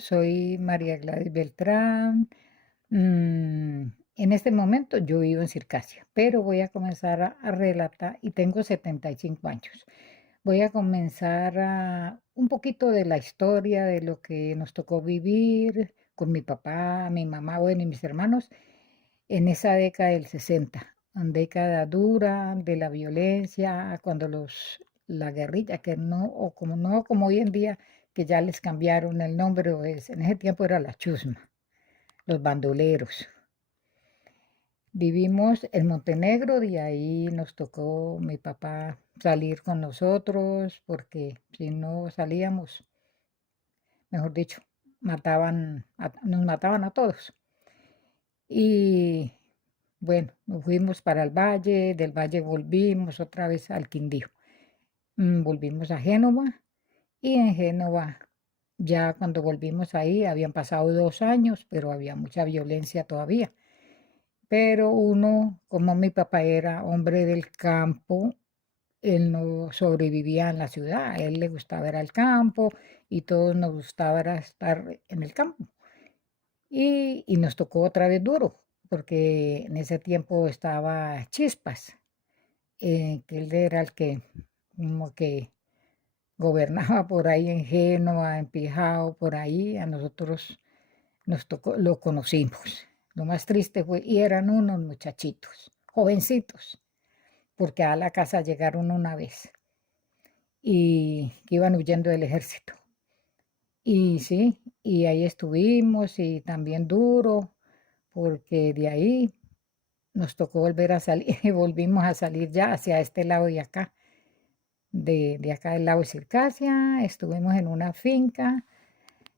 soy María Gladys Beltrán. En este momento yo vivo en Circasia, pero voy a comenzar a relatar y tengo 75 años. Voy a comenzar un poquito de la historia de lo que nos tocó vivir con mi papá, mi mamá, bueno, y mis hermanos en esa década del 60, una década dura de la violencia, cuando la guerrilla, que no, o como no, como hoy en día, que ya les cambiaron el nombre, pues, en ese tiempo era la chusma, los bandoleros. Vivimos en Montenegro y ahí nos tocó mi papá salir con nosotros, porque si no salíamos, mejor dicho, nos mataban a todos. Y bueno, nos fuimos para el valle, del valle volvimos otra vez al Quindío. Volvimos a Génova y en Génova, ya cuando volvimos ahí, habían pasado 2 años, pero había mucha violencia todavía. Pero uno, como mi papá era hombre del campo, él no sobrevivía en la ciudad, a él le gustaba ir al campo y todos nos gustaba era estar en el campo. Y nos tocó otra vez duro, porque en ese tiempo estaba Chispas, que él era el que como que gobernaba por ahí en Génova, en Pijao, por ahí, a nosotros nos tocó, lo conocimos. Lo más triste fue, y eran unos muchachitos, jovencitos, porque a la casa llegaron una vez y que iban huyendo del ejército. Y sí, y ahí estuvimos y también duro, porque de ahí nos tocó volver a salir y volvimos a salir ya hacia este lado de acá, de acá del lado de Circasia. Estuvimos en una finca,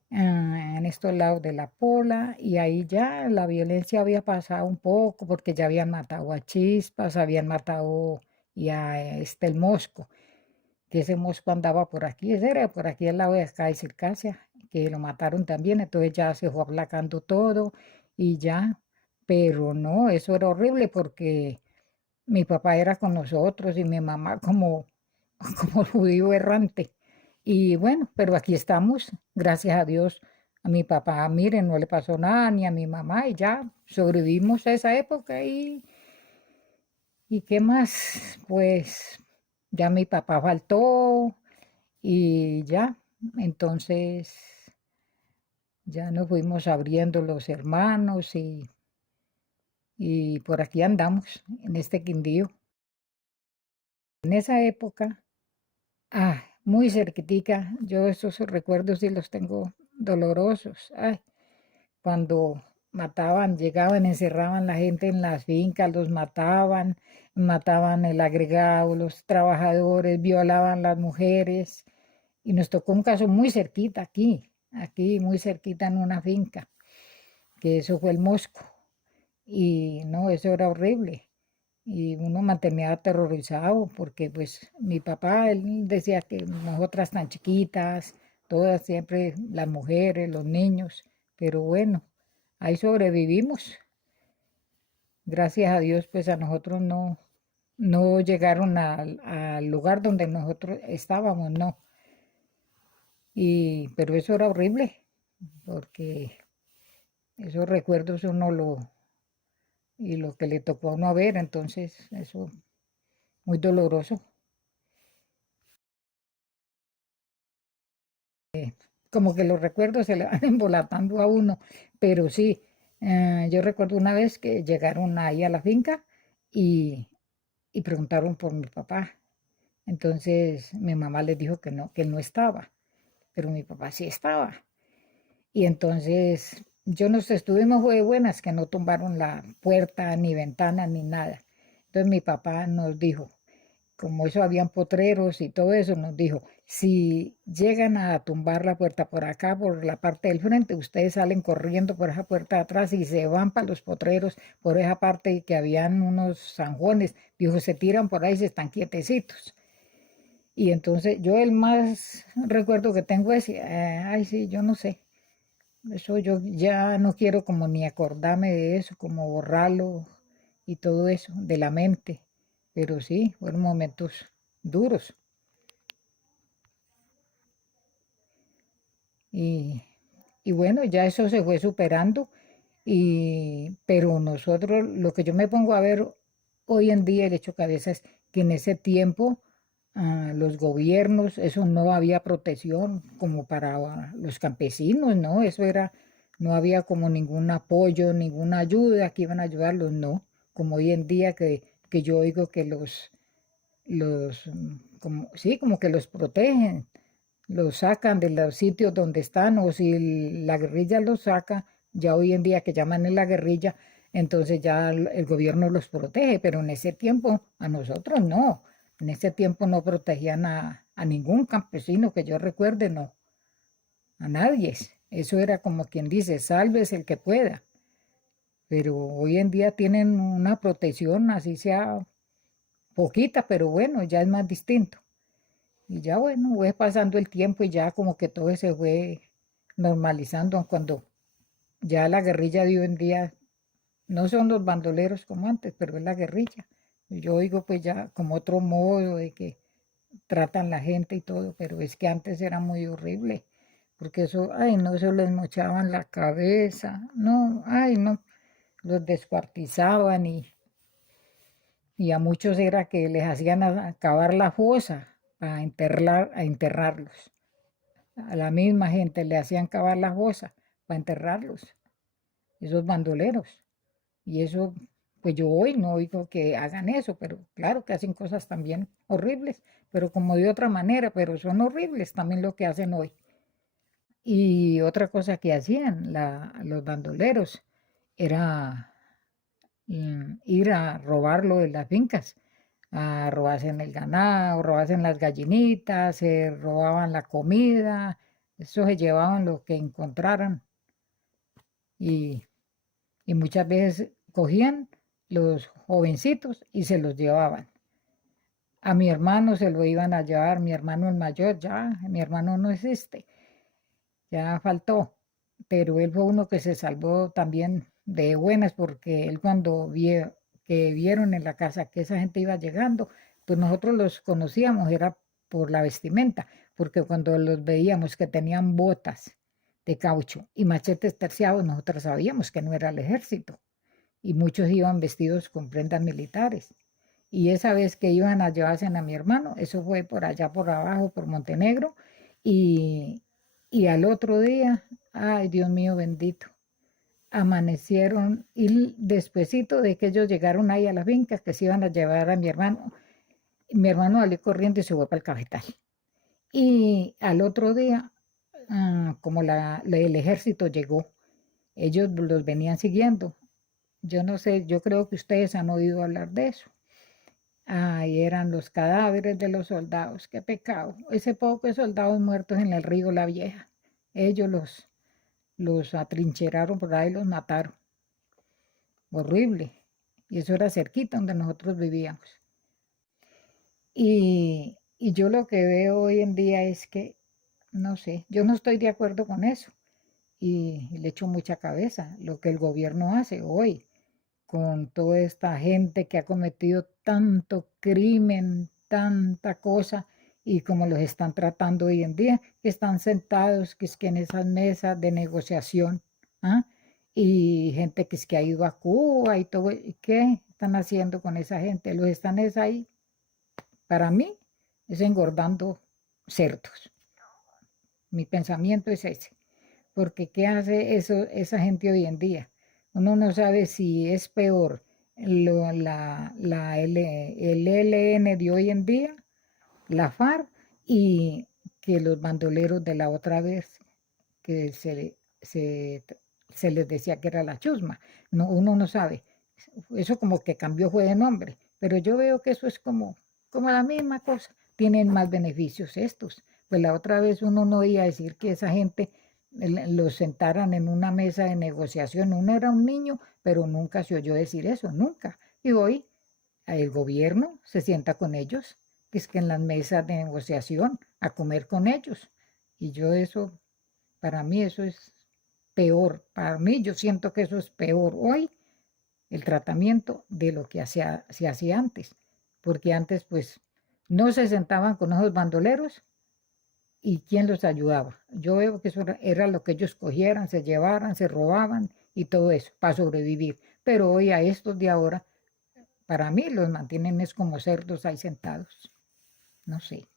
en estos lados de la Pola, y ahí ya la violencia había pasado un poco porque ya habían matado a Chispas, habían matado y a el Mosco, que ese Mosco andaba por aquí, ese era por aquí al lado de acá de Circasia, que lo mataron también, entonces ya se fue aplacando todo y ya, pero no, eso era horrible porque mi papá era con nosotros y mi mamá como, como judío errante. Y bueno, pero aquí estamos, gracias a Dios. A mi papá, miren, no le pasó nada, ni a mi mamá, y ya sobrevivimos a esa época. ¿Y qué más? Pues ya mi papá faltó y ya, entonces ya nos fuimos abriendo los hermanos y por aquí andamos, en este Quindío. En esa época, muy cerquitica, yo esos recuerdos sí los tengo dolorosos. Ay, cuando mataban, llegaban, encerraban la gente en las fincas, los mataban, mataban el agregado, los trabajadores, violaban las mujeres. Y nos tocó un caso muy cerquita aquí muy cerquita en una finca, que eso fue el Mosco. Y no, eso era horrible y uno mantenía aterrorizado porque pues mi papá, él decía que nosotras tan chiquitas, todas siempre las mujeres, los niños, pero bueno, ahí sobrevivimos. Gracias a Dios pues a nosotros no llegaron al lugar donde nosotros estábamos, no. Pero eso era horrible porque esos recuerdos uno y lo que le tocó a uno ver, entonces eso muy doloroso. Como que los recuerdos se le van embolatando a uno, pero sí, yo recuerdo una vez que llegaron ahí a la finca y, y preguntaron por mi papá. Entonces mi mamá les dijo que él no estaba, pero mi papá sí estaba. Y entonces yo nos estuvimos fue de buenas que no tumbaron la puerta, ni ventana, ni nada. Entonces mi papá nos dijo, como eso habían potreros y todo eso, nos dijo, si llegan a tumbar la puerta por acá, por la parte del frente, ustedes salen corriendo por esa puerta de atrás y se van para los potreros por esa parte que habían unos zanjones. Dijo, se tiran por ahí y se están quietecitos. Y entonces yo el más recuerdo que tengo es, ay sí, yo no sé, eso yo ya no quiero como ni acordarme de eso, como borrarlo y todo eso de la mente. Pero sí, fueron momentos duros. Y Y bueno, ya eso se fue superando, pero nosotros, lo que yo me pongo a ver hoy en día, el hecho cabeza es que en ese tiempo los gobiernos, eso no había protección como para los campesinos, ¿no? Eso era, no había como ningún apoyo, ninguna ayuda que iban a ayudarlos, no. Como hoy en día que yo oigo que como, sí, como que los protegen, los sacan de los sitios donde están, o si la guerrilla los saca, ya hoy en día que llaman en la guerrilla, entonces ya el gobierno los protege, pero en ese tiempo a nosotros no, en ese tiempo no protegían a ningún campesino que yo recuerde, no, a nadie. Eso era como quien dice, sálvese el que pueda, pero hoy en día tienen una protección, así sea poquita, pero bueno, ya es más distinto. Y ya bueno, fue pasando el tiempo y ya como que todo se fue normalizando cuando ya la guerrilla de hoy en día no son los bandoleros como antes, pero es la guerrilla. Yo oigo pues ya como otro modo de que tratan la gente y todo, pero es que antes era muy horrible, porque eso, ay, no, se les mochaban la cabeza, no, ay, no, los descuartizaban y a muchos era que les hacían cavar la fosa para enterrarlos. A la misma gente le hacían cavar la fosa para enterrarlos, esos bandoleros. Y eso, pues yo hoy no oigo que hagan eso, pero claro que hacen cosas también horribles, pero como de otra manera, pero son horribles también lo que hacen hoy. Y otra cosa que hacían los bandoleros era ir a robarlo de las fincas, a robarse en el ganado, robarse en las gallinitas, se robaban la comida, eso se llevaban lo que encontraran y, y muchas veces cogían los jovencitos y se los llevaban. A mi hermano se lo iban a llevar, mi hermano el mayor, ya, mi hermano no existe, ya faltó, pero él fue uno que se salvó también de buenas porque él cuando vio que vieron en la casa que esa gente iba llegando, pues nosotros los conocíamos, era por la vestimenta, porque cuando los veíamos que tenían botas de caucho y machetes terciados, nosotros sabíamos que no era el ejército y muchos iban vestidos con prendas militares. Y esa vez que iban a llevarse a mi hermano, eso fue por allá por abajo, por Montenegro, y, y al otro día, ay Dios mío bendito, amanecieron y despuesito de que ellos llegaron ahí a las fincas que se iban a llevar a mi hermano salió corriendo y se fue para el cafetal. Y al otro día, como el ejército llegó, ellos los venían siguiendo. Yo no sé, yo creo que ustedes han oído hablar de eso. Ahí eran los cadáveres de los soldados, qué pecado. Ese poco de soldados muertos en el río La Vieja. Ellos los atrincheraron por ahí, los mataron. Horrible. Y eso era cerquita donde nosotros vivíamos. Y yo lo que veo hoy en día es que, no sé, yo no estoy de acuerdo con eso. Y le echo mucha cabeza lo que el gobierno hace hoy con toda esta gente que ha cometido tanto crimen, tanta cosa, y como los están tratando hoy en día, que están sentados, que es que en esas mesas de negociación, ¿ah? Y gente que es que ha ido a Cuba y todo, ¿y qué están haciendo con esa gente? Los están es ahí, para mí, es engordando cerdos. Mi pensamiento es ese, porque ¿qué hace esa gente hoy en día? Uno no sabe si es peor el ELN de hoy en día, la FARC, y que los bandoleros de la otra vez, que se les decía que era la chusma. No, uno no sabe. Eso como que cambió fue de nombre, pero yo veo que eso es como la misma cosa. Tienen más beneficios estos. Pues la otra vez uno no oía decir que esa gente los sentaran en una mesa de negociación. Uno era un niño, pero nunca se oyó decir eso, nunca. Y hoy el gobierno se sienta con ellos, que es que en las mesas de negociación, a comer con ellos. Y yo eso, para mí eso es peor. Para mí yo siento que eso es peor hoy, el tratamiento de lo que se hacía antes. Porque antes pues no se sentaban con esos bandoleros ¿Y quién los ayudaba? Yo veo que eso era lo que ellos cogieran, se llevaran, se robaban y todo eso para sobrevivir. Pero hoy a estos de ahora, para mí los mantienen es como cerdos ahí sentados. No sé.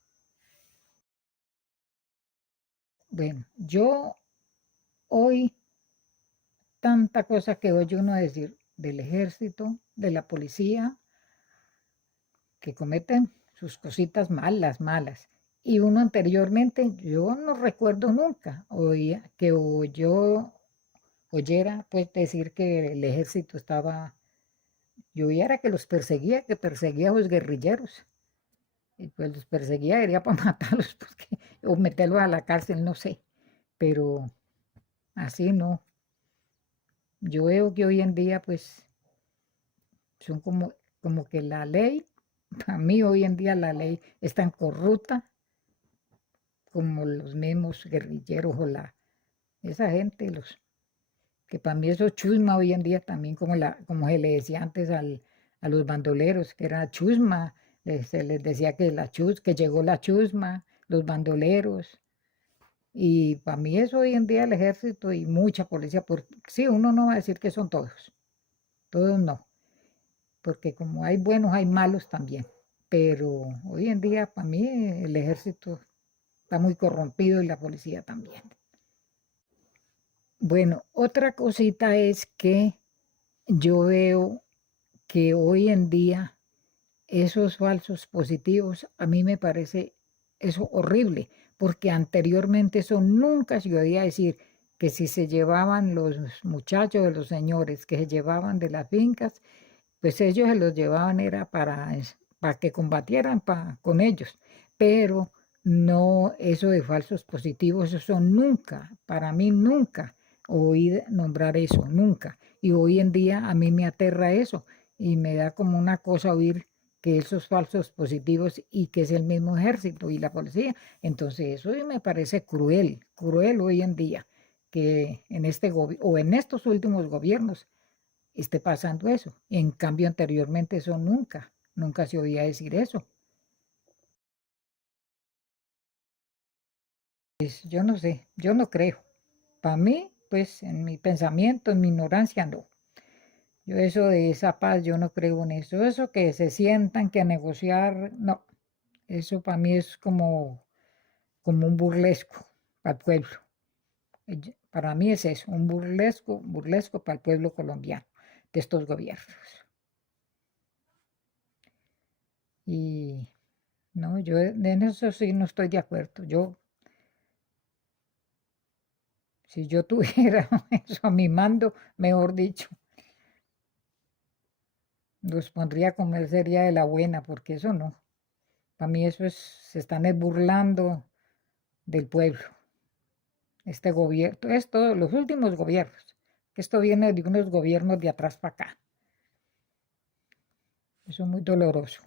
Bueno, yo hoy tanta cosa que oye uno decir del ejército, de la policía, que cometen sus cositas malas, malas. Y uno anteriormente, yo no recuerdo nunca oía, yo oyera pues decir que el ejército estaba, yo oyera que los perseguía, que perseguía a los guerrilleros. Y pues los perseguía, iría para matarlos porque, o meterlos a la cárcel, no sé. Pero así no. Yo veo que hoy en día pues son como que la ley, para mí hoy en día la ley es tan corrupta como los mismos guerrilleros o esa gente, que para mí eso chusma hoy en día también, como se le decía antes a los bandoleros, que era chusma, se les decía que que llegó la chusma, los bandoleros, y para mí eso hoy en día el ejército y mucha policía, sí, uno no va a decir que son todos no, porque como hay buenos, hay malos también, pero hoy en día para mí el ejército está muy corrompido y la policía también. Bueno, otra cosita es que yo veo que hoy en día esos falsos positivos, a mí me parece eso horrible, porque anteriormente eso nunca se oía decir que si se llevaban los muchachos de los señores que se llevaban de las fincas, pues ellos se los llevaban era para que combatieran con ellos, pero no eso de falsos positivos, eso nunca, para mí nunca oí nombrar eso, nunca. Y hoy en día a mí me aterra eso y me da como una cosa oír que esos falsos positivos y que es el mismo ejército y la policía. Entonces eso me parece cruel, cruel hoy en día que en este o en estos últimos gobiernos esté pasando eso. En cambio, anteriormente eso nunca se oía decir eso. Pues yo no sé, yo no creo. Para mí, pues en mi pensamiento, en mi ignorancia, no. Yo eso de esa paz, yo no creo en eso. Eso que se sientan, que a negociar, no. Eso para mí es como un burlesco para el pueblo. Para mí es eso, un burlesco para el pueblo colombiano de estos gobiernos. Y no, yo en eso sí no estoy de acuerdo. Si yo tuviera eso a mi mando, mejor dicho, los pondría a comer sería de la buena, porque eso no. Para mí eso se están burlando del pueblo. Este gobierno, esto, los últimos gobiernos, que esto viene de unos gobiernos de atrás para acá. Eso es muy doloroso.